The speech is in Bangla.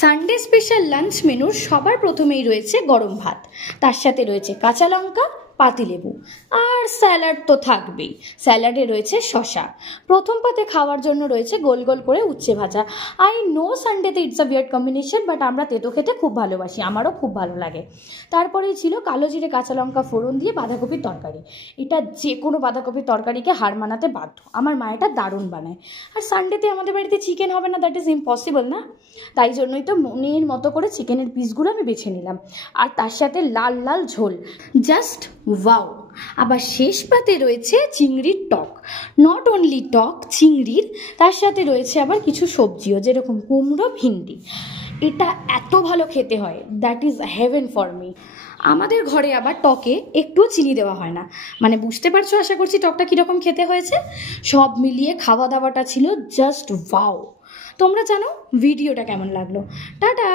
সানডে স্পেশাল লাঞ্চ মেনুর সবার প্রথমেই রয়েছে গরম ভাত, তার সাথে রয়েছে কাঁচা লঙ্কা, পাতিলেবু আর স্যালাড তো থাকবেই। স্যালাডে রয়েছে শসা। প্রথম পাতে খাওয়ার জন্য রয়েছে গোল গোল করে উচ্ছে ভাজা। আই নো সানডেতে it's a weird combination, but আমরা তেতো খেতে খুব ভালোবাসি, আমারও খুব ভালো লাগে। তারপরেই ছিল কালো জিরে কাঁচা লঙ্কা ফোড়ন দিয়ে বাঁধাকপির তরকারি। এটা যে কোনো বাঁধাকপির তরকারিকে হার মানাতে বাধ্য। আমার মা এটা দারুণ বানায়। আর সানডেতে আমাদের বাড়িতে চিকেন হবে না, দ্যাট ইজ ইম্পসিবল না? তাই জন্যই তো মনের মতো করে চিকেনের পিসগুলো আমি বেছে নিলাম, আর তার সাথে লাল লাল ঝোল, জাস্ট ওয়াও। আবার শেষ পাতে রয়েছে চিংড়ির টক। নট অনলি টক চিংড়ির, তার সাথে রয়েছে আবার কিছু সবজিও, যেরকম কুমড়ো, ভিন্ডি। এটা এত ভালো খেতে হয়, that is haven for me. আমাদের ঘরে আবার টকে একটুও চিনি দেওয়া হয় না, মানে বুঝতে পারছো আশা করছি টকটা কীরকম খেতে হয়েছে। সব মিলিয়ে খাওয়া দাওয়াটা ছিল জাস্ট ওয়াও। তোমরা জানো ভিডিওটা কেমন লাগলো। টাটা।